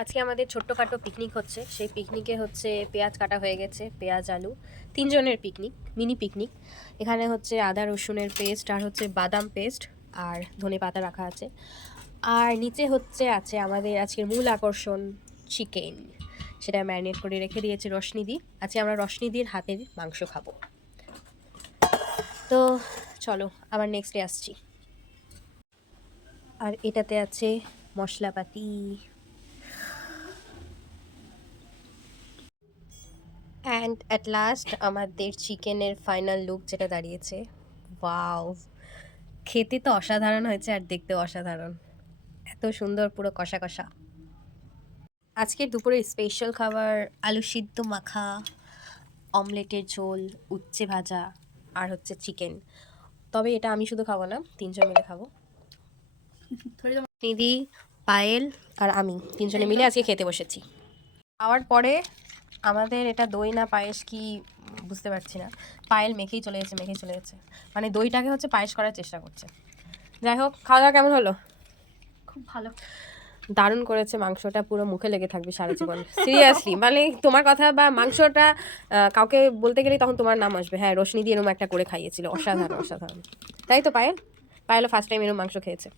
আজকে আমাদের ছোট্টখাটো পিকনিক হচ্ছে। সেই পিকনিকে হচ্ছে পেঁয়াজ কাটা হয়ে গেছে, পেঁয়াজ আলু, ৩ জনের পিকনিক, মিনি পিকনিক। এখানে হচ্ছে আদা রসুনের পেস্ট আর হচ্ছে বাদাম পেস্ট আর ধনেপাতা রাখা আছে। আর নিচে হচ্ছে আছে আমাদের আজকের মূল আকর্ষণ চিকেন। সেটা ম্যারিনেট করে রেখে দিয়েছে রশনিদি। আজকে আমরা রশনিদির হাতের মাংস খাবো। তো চলো আবার নেক্সটে আসছি। আর এটাতে আছে মশলাপাতি। অ্যান্ড অ্যাট লাস্ট আমাদের চিকেনের ফাইনাল লুক যেটা দাঁড়িয়েছে, ওয়াও! খেতে তো অসাধারণ হয়েছে আর দেখতেও অসাধারণ, এত সুন্দর পুরো কষা কষা। আজকের দুপুরের স্পেশাল খাবার আলু সিদ্ধ মাখা, অমলেটের ঝোল, উচ্ছে ভাজা আর হচ্ছে চিকেন। তবে এটা আমি শুধু খাবো না, ৩ জন মিলে খাবো। নিধি, পায়েল আর আমি ৩ জনে মিলে আজকে খেতে বসেছি। খাওয়ার পরে আমাদের এটা দই না পায়েস কি বুঝতে পারছি না, পায়েল মেখেই চলে গেছে, মানে দইটাকে হচ্ছে পায়েস করার চেষ্টা করছে। যাই হোক, খাওয়া দাওয়া কেমন হলো? খুব ভালো। দারুণ করেছে, মাংসটা পুরো মুখে লেগে থাকবে সারা জীবন। সিরিয়াসলি, মানে তোমার কথা বা মাংসটা কাউকে বলতে গেলেই তখন তোমার নাম আসবে। হ্যাঁ, রোশনি দিয়ে এরকম একটা করে খাইয়েছিল, অসাধারণ অসাধারণ। তাই তো পায়েল, পায়েলও ফার্স্ট টাইম এরকম মাংস খেয়েছে।